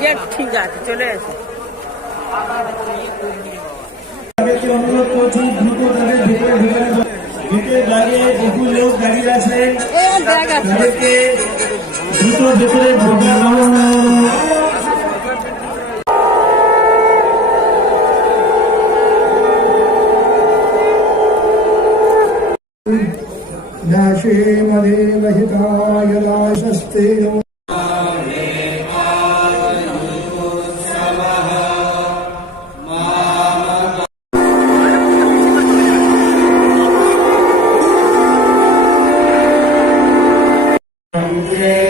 Gate ঠিক আছে চলে এসো তাদেরকে অনুরোধ করছি দ্রুত তাদের ভিতরে ঢুকানো হোক। ভিতরে দাঁড়িয়ে বহু লোক দাঁড়িয়ে আছেন তাদেরকে দ্রুত ভেতরে ঢোকানো হোক। ध्याशेमदेव हिताय दाशस्ते